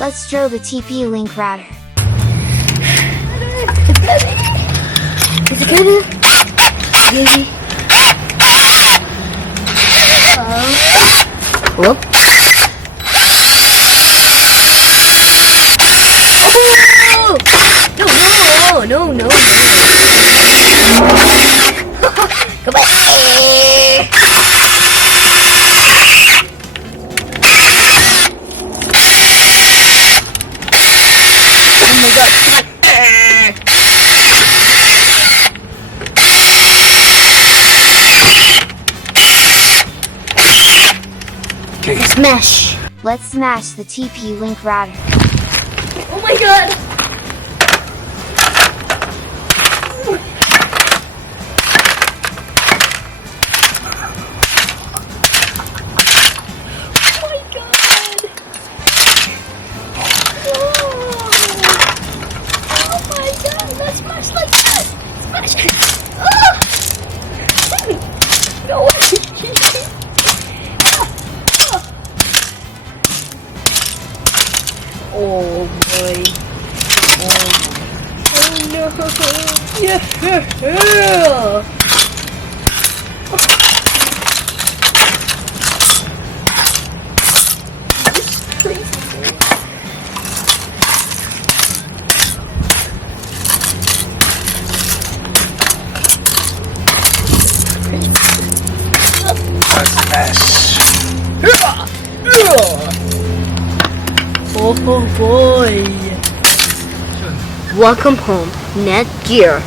Let's draw the TP-Link router. Is it good? Really? Whoop. Oh! No. Come on. Oh my god, come on. Smash. Let's smash the TP-Link router. Oh my god. Smash like that! Smash it! No way! Oh boy! Oh no! Yeah! Oh boy! Welcome home, Netgear.